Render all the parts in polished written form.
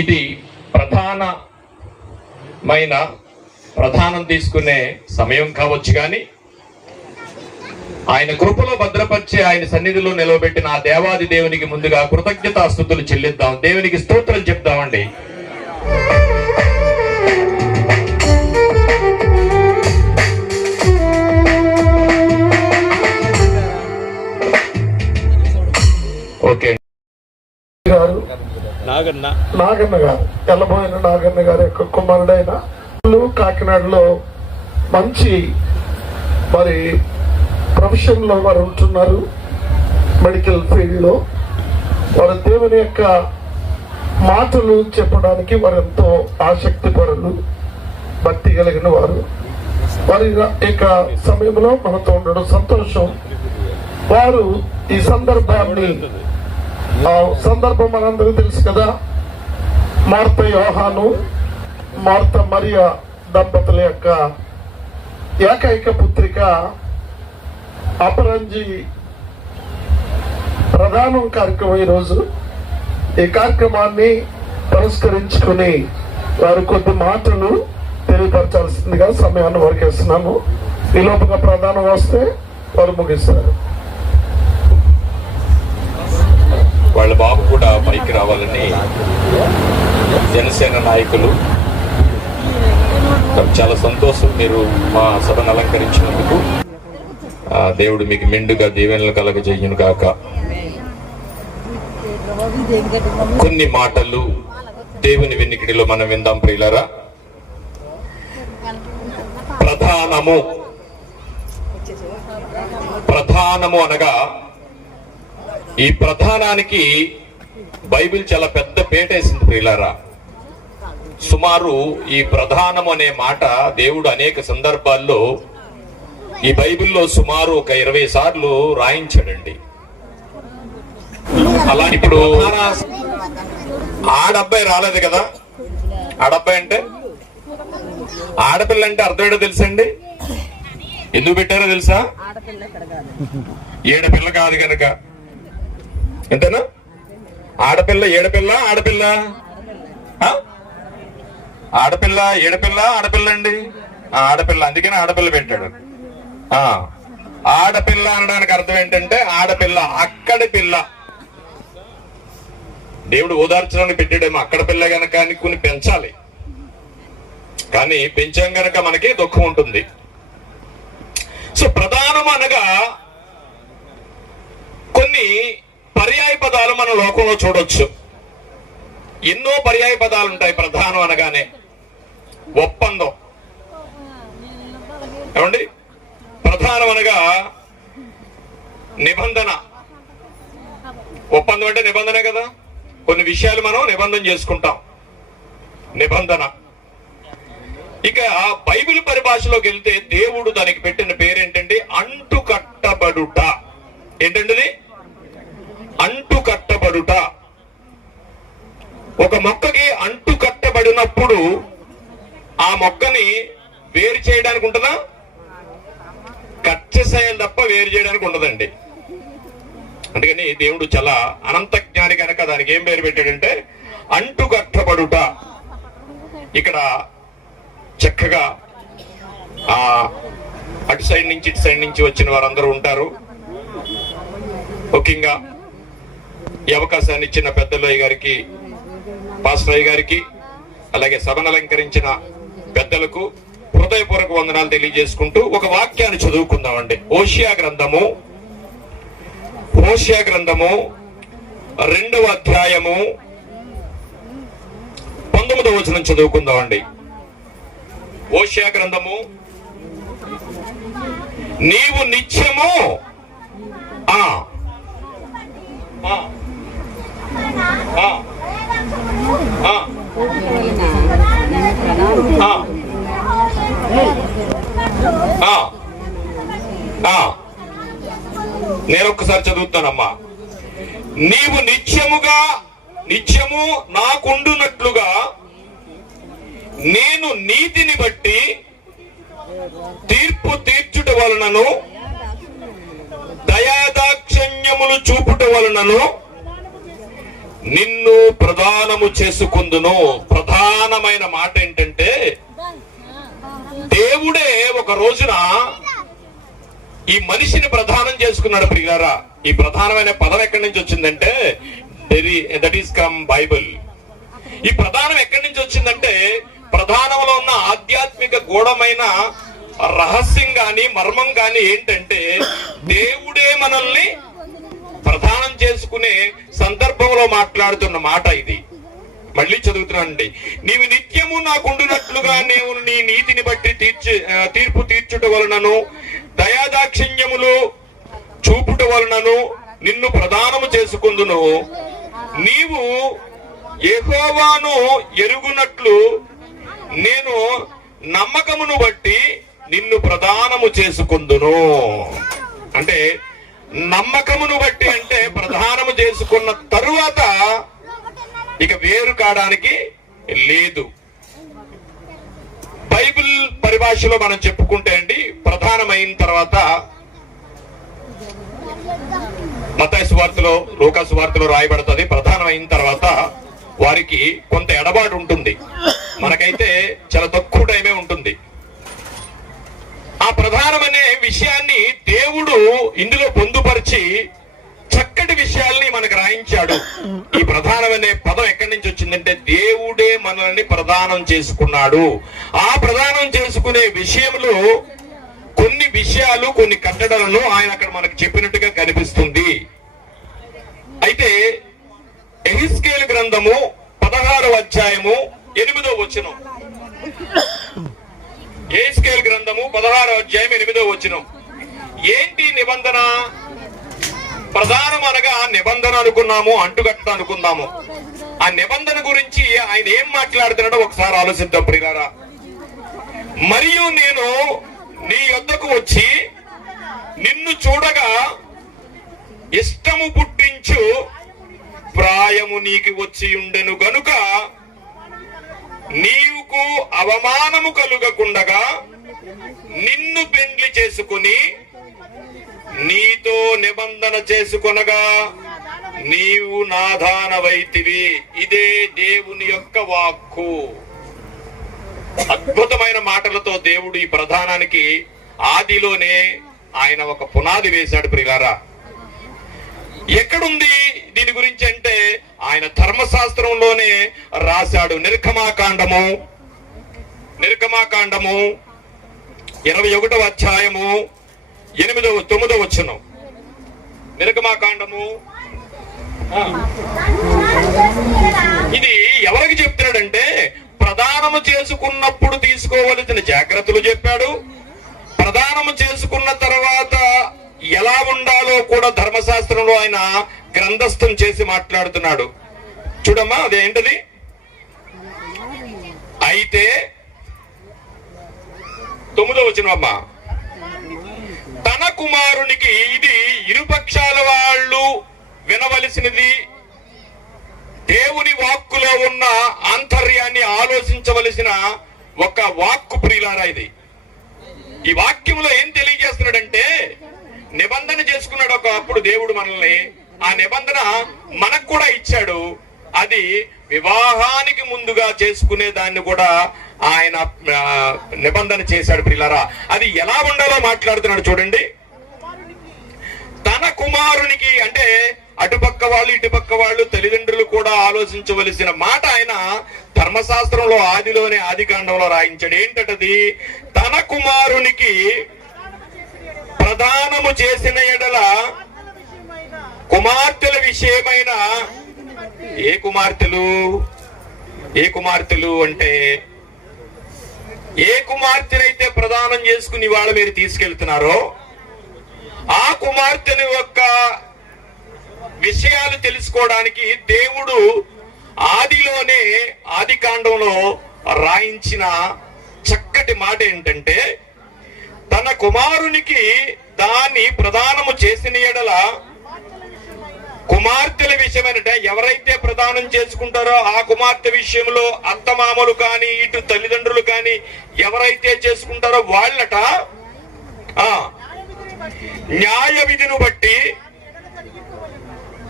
ఇది ప్రధానం తీసుకునే సమయం కావచ్చు, కానీ ఆయన కృపలో భద్రపరిచి ఆయన సన్నిధిలో నిలవబెట్టిన ఆ దేవాది దేవునికి ముందుగా కృతజ్ఞతాస్తుతులు చెల్లిద్దాం. దేవునికి స్తోత్రాలు చెప్దామండి. ఓకే గారు నాగన్న గారు తెల్లబోయిన నాగన్న గారి యొక్క కుమారుడైన కాకినాడలో మంచి మరి ప్రొఫెషన్ లో వారు ఉంటున్నారు. మెడికల్ ఫీల్డ్ లో వారు దేవుని యొక్క మాటలు చెప్పడానికి వారు ఎంతో ఆసక్తి పరులు, భక్తి కలిగిన వారు. వారి యొక్క సమయంలో మనతో ఉండడం సంతోషం. వారు ఈ సందర్భం మనందరూ తెలుసు కదా, మార్త యోహాను మార్త మరియ దంపతుల యొక్క ఏకైక పుత్రిక అపరంజి ప్రధానం కార్యక్రమం. ఈరోజు ఈ కార్యక్రమాన్ని పురస్కరించుకుని వారు కొద్ది మాటలు తెలియపరచాల్సిందిగా సమయాన్ని వరకేస్తున్నాము. ఈ లోపల ప్రధానం వస్తే వారు ముగిస్తారు. వాళ్ళ బాబు కూడా పైకి రావాలని జనసేన నాయకులు, చాలా సంతోషం మీరు మా సభను అలంకరించినందుకు. దేవుడు మీకు మెండుగా దీవెనలు కలగజేయును గాక. కొన్ని మాటలు దేవుని వెన్నికిడిలో మనం విందాం ప్రియులారా. ప్రధానము అనగా ఈ ప్రధానానికి బైబిల్ చాలా పెద్ద పేటేసింది ప్రియులారా. సుమారు ఈ ప్రధానం అనే మాట దేవుడు అనేక సందర్భాల్లో ఈ బైబిల్లో సుమారు ఒక 20 సార్లు రాయించాడండి. అలా ఇప్పుడు ఆడబ్బాయి రాలేదు కదా. ఆడబ్బాయి అంటే ఆడపిల్ల అంటే అర్థం ఏంటో తెలుసండి? ఎందుకు పెట్టారో తెలుసా? ఏడపిల్ల కాదు కనుక. ఎంతేనా? ఆడపిల్ల ఏడపిల్ల ఆడపిల్ల ఆడపిల్ల ఏడపిల్ల ఆడపిల్ల అండి. ఆడపిల్ల, అందుకని ఆడపిల్ల పెట్టాడు. ఆడపిల్ల అనడానికి అర్థం ఏంటంటే ఆడపిల్ల, అక్కడి పిల్ల. దేవుడు ఓదార్చడానికి పెట్టాడేమో అక్కడ పిల్ల గనక కొన్ని పెంచాలి, కానీ పెంచాం గనక మనకి దుఃఖం ఉంటుంది. సో ప్రధానం అనగా కొన్ని పర్యాయ పదాలు మన లోకంలో చూడొచ్చు. ఎన్నో పర్యాయ పదాలు ఉంటాయి ప్రధానం అనగానే. ఒప్పందం ఏమండి? ప్రధానం అనగా నిబంధన. ఒప్పందం అంటే నిబంధనే కదా. కొన్ని విషయాలు మనం నిబంధన చేసుకుంటాం, నిబంధన. ఇక బైబిల్ పరిభాషలోకి వెళ్తే దేవుడు దానికి పెట్టిన పేరేంటంటే అంటు కట్టబడుట. ఏంటంటే అంటు కట్టబడుట. ఒక మొక్కకి అంటు కట్టబడినప్పుడు ఆ మొక్కని వేరు చేయడానికి ఉంటుందా? కట్ చేసేయాలి తప్ప వేరు చేయడానికి ఉండదండి. అందుకని దేవుడు చాలా అనంత జ్ఞాని కనుక దానికి ఏం పేరు పెట్టాడంటే అంటు కట్టబడుట. ఇక్కడ చక్కగా అటు సైడ్ నుంచి ఇటు సైడ్ నుంచి వచ్చిన వారందరూ ఉంటారు. ముఖ్యంగా ఈ అవకాశాన్ని ఇచ్చిన పెద్దలయ్య గారికి, పాస్టర్ అయ్య గారికి, అలాగే సభను అలంకరించిన పెద్దలకు హృదయపూర్వక వందనాలు తెలియజేసుకుంటూ ఒక వాక్యాన్ని చదువుకుందామండి. హోషేయ గ్రంథము 2వ అధ్యాయము 19వ వచనం చదువుకుందామండి. హోషేయ గ్రంథము, నీవు నిత్యము నేను ఒక్కసారి చదువుతానమ్మా. నీవు నిత్యము నాకుండునట్లుగా నేను నీతిని బట్టి తీర్పు తీర్చుట వలనను దయాదాక్షణ్యములు చూపుట వలనను నిన్ను ప్రధానము చేసుకుందును. ప్రధానమైన మాట ఏంటంటే దేవుడే ఒక రోజున ఈ మనిషిని ప్రధానం చేసుకున్నాడు ప్రియులారా. ఈ ప్రధానమైన పదం ఎక్కడి నుంచి వచ్చిందంటే దట్ ఈస్ కమ్ బైబిల్. ఈ ప్రధానం ఎక్కడి నుంచి వచ్చిందంటే ప్రధానంలో ఉన్న ఆధ్యాత్మిక గూఢమైన రహస్యం గాని మర్మం గాని ఏంటంటే దేవుడే మనల్ని ప్రధానం చేసుకునే సందర్భంలో మాట్లాడుతున్న మాట ఇది. మళ్ళీ చదువుతున్నానండి. నీవు నిత్యము నాకుండునట్లుగా నేను నీ నీతిని బట్టి తీర్పు తీర్చుట వలనను దయాదాక్షిణ్యములు చూపుట వలనను నిన్ను ప్రధానము చేసుకుందును. నీవు యెహోవాను ఎరుగునట్లు నేను నమ్మకమును బట్టి నిన్ను ప్రధానము చేసుకుందును. అంటే నమ్మకమును బట్టి అంటే ప్రధానము చేసుకున్న తరువాత ఇక వేరు కావడానికి లేదు. బైబిల్ పరిభాషలో మనం చెప్పుకుంటే అండి, ప్రధానమైన తర్వాత మత్తయి సువార్తలో లూకా సువార్తలో రాయబడుతుంది. ప్రధానమైన తర్వాత వారికి కొంత ఎడబాటు ఉంటుంది. మనకైతే చాలా తక్కువ టైమే ఉంటుంది. ఆ ప్రధానమనే విషయాన్ని దేవుడు ఇందులో పొందుపరిచి చక్కటి విషయాల్ని మనకు రాయించాడు. ఈ ప్రధానమనే పదం ఎక్కడి నుంచి వచ్చిందంటే దేవుడే మనల్ని ప్రదానం చేసుకున్నాడు. ఆ ప్రదానం చేసుకునే విషయంలో కొన్ని విషయాలు, కొన్ని కట్టడలను ఆయన అక్కడ మనకు చెప్పినట్టుగా కనిపిస్తుంది. అయితే యెహెజ్కేలు గ్రంథము 16వ అధ్యాయము 8వ వచనం. యెహెజ్కేలు గ్రంథము 16వ అధ్యాయం 8వ వచనం. ఏంటి నిబంధన? ప్రధానం అనగా నిబంధన అనుకున్నాము, అంటుకట్ట అనుకుందాము. ఆ నిబంధన గురించి ఆయన ఏం మాట్లాడుతున్నాడో ఒకసారి ఆలోచిద్దాం ప్రియులారా. మరియు నేను నీ యొద్దకు వచ్చి నిన్ను చూడగా ఇష్టము పుట్టించు ప్రాయము నీకు వచ్చి ఉండెను గనుక నీవుకు అవమానము కలుగకుండగా నిన్ను పెండ్లి చేసుకుని నీతో నిబంధన చేసుకొనగా నీవు నాదానవైతివి. ఇదే దేవుని యొక్క వాక్కు. అద్భుతమైన మాటలతో దేవుడు ఈ ప్రధానానికి ఆదిలోనే ఆయన ఒక పునాది వేశాడు ప్రియులారా. ఎక్కడుంది దీని గురించి అంటే ఆయన ధర్మశాస్త్రంలోనే రాశాడు. నిర్గమాకాండము 21వ అధ్యాయము 9వ వచనం. నిర్గమాకాండము ఇది ఎవరికి చెప్తున్నాడంటే ప్రదానము చేసుకున్నప్పుడు తీసుకోవలసిన జాగ్రత్తలు చెప్పాడు. ప్రదానము చేసుకున్న తర్వాత ఎలా ఉండాలో కూడా ధర్మశాస్త్రంలో ఆయన గ్రంథస్థం చేసి మాట్లాడుతున్నాడు. చూడమ్మా, అదేంటది? అయితే 9వ వచనం అమ్మా. తన కుమారునికి, ఇది ఇరుపక్షాల వాళ్ళు వినవలసినది, దేవుని వాక్కులో ఉన్న ఆంతర్యాన్ని ఆలోచించవలసిన ఒక వాక్కు ప్రియులారా. ఇది ఈ వాక్యంలో ఏం తెలియజేస్తున్నాడంటే నిబంధన చేసుకున్నాడు ఒకప్పుడు దేవుడు మనల్ని. ఆ నిబంధన మనకు కూడా ఇచ్చాడు. అది వివాహానికి ముందుగా చేసుకునే దాన్ని కూడా ఆయన నిబంధన చేశాడు ప్రియులారా. అది ఎలా ఉండాలో మాట్లాడుతున్నాడు చూడండి. తన కుమారునికి అంటే అటుపక్క వాళ్ళు ఇటుపక్క వాళ్ళు తల్లిదండ్రులు కూడా ఆలోచించవలసిన మాట ఆయన ధర్మశాస్త్రంలో ఆదిలోనే ఆదికాండంలో రాయించాడు. ఏంటది? తన కుమారునికి ప్రదానము చేసిన ఎడల కుమార్తెల విషయమైన ఏ కుమార్తెలు అంటే ఏ కుమార్తెనైతే ప్రదానం చేసుకుని వాళ్ళు మీరు తీసుకెళ్తున్నారో ఆ కుమార్తెని యొక్క విషయాలు తెలుసుకోవడానికి దేవుడు ఆదిలోనే ఆదికాండంలో రాయించిన చక్కటి మాట ఏంటంటే తన కుమారునికి దాన్ని ప్రదానము చేసిన ఎడల కుమార్తెల విషయమైనట ఎవరైతే ప్రదానం చేసుకుంటారో ఆ కుమార్తె విషయంలో అత్తమామలు కానీ ఇటు తల్లిదండ్రులు కానీ ఎవరైతే చేసుకుంటారో వాళ్ళట న్యాయ విధిని బట్టి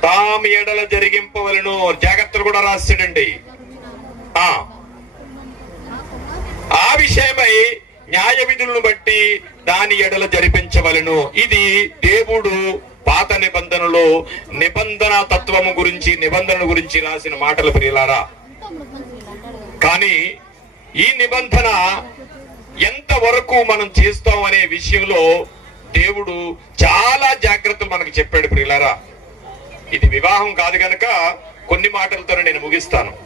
తాము ఎడల జరిగింపవలను. జాగ్రత్తలు కూడా రాశాడండి. ఆ విషయమై న్యాయ విధులను బట్టి దాని ఎడల జరిపించవలను. ఇది దేవుడు పాత నిబంధనలో నిబంధన తత్వము గురించి, నిబంధన గురించి రాసిన మాటలు ప్రియులారా. కానీ ఈ నిబంధన ఎంత వరకు మనం చేస్తాం అనే విషయంలో దేవుడు చాలా జాగ్రత్తలు మనకు చెప్పాడు ప్రియులారా. ఇది వివాహం కాదు గనక కొన్ని మాటలతో నేను ముగిస్తాను.